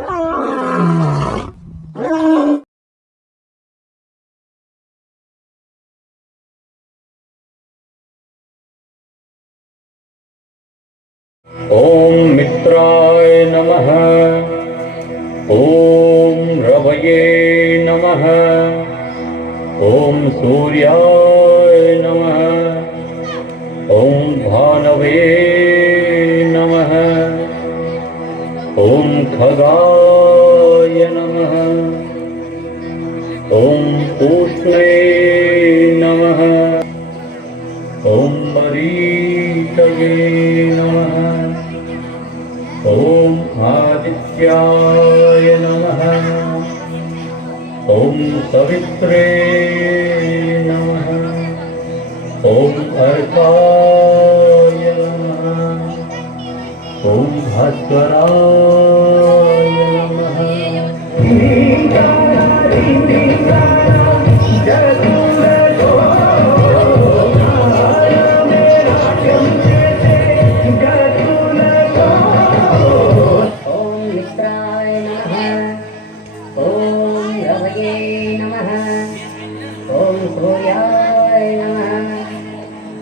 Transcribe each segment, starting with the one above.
ओम मित्राय नमः। ओम रवये नमः। ओम सूर्याय नमः। ओम भानवे नमः। ओम खगाय नमः। ओम उष्णे नमः। ओम मरीचये नमः। ओम आदित्याय नमः। ओम सवित्रे नमः। ओम अर्काय नमः। ओम भास्कराय नमः।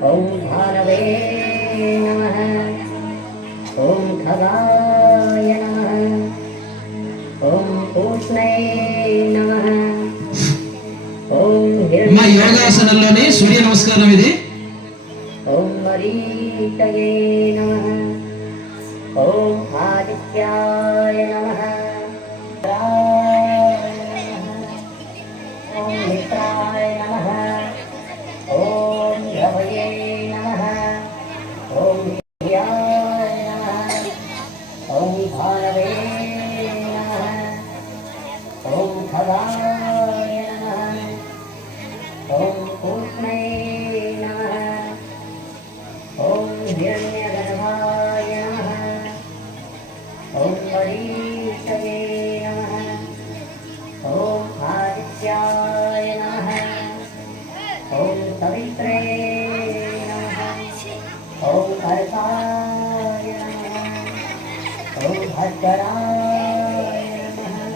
ओम भानवे नमः। ओम खगाय नमः। ओम उष्णे नमः। ओम మా యోగాసనంలోని సూర్య నమస్కారం ఇది. ओम मरीचये नमः। ओम आदित्याय नमः। ओम मित्राय नमः। ओम रवये नमः। ओम सूर्याय नमः। ओम भानवे नमः। ओम खगाय नमः। ओम उष्णे नमः। ओम हिरण्यगर्भाय नमः। ओम मरीचये नमः। ओम आदित्याय नमः। ओम सवित्रे नमः। ओम अर्काय नमः। ओम भास्कराय नमः।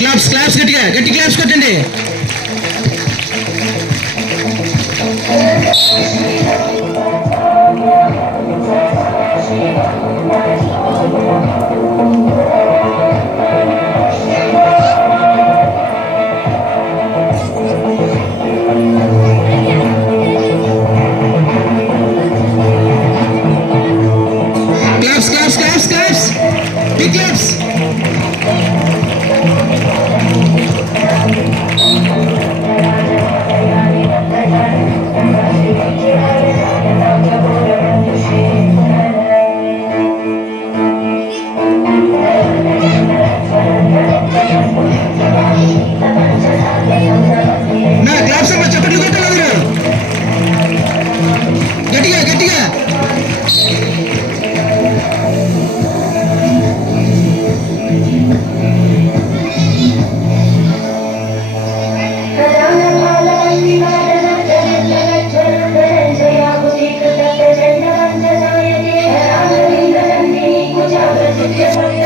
క్లాప్స్ క్లాప్స్ గట్టిగా గట్టి క్లాప్స్ కొట్టండి. Claps claps claps claps big claps. నా క్లాప్స్ అమ్మ చప్పట్లు కొట్టాలి గట్టిగా గట్టిగా. विद्यमाने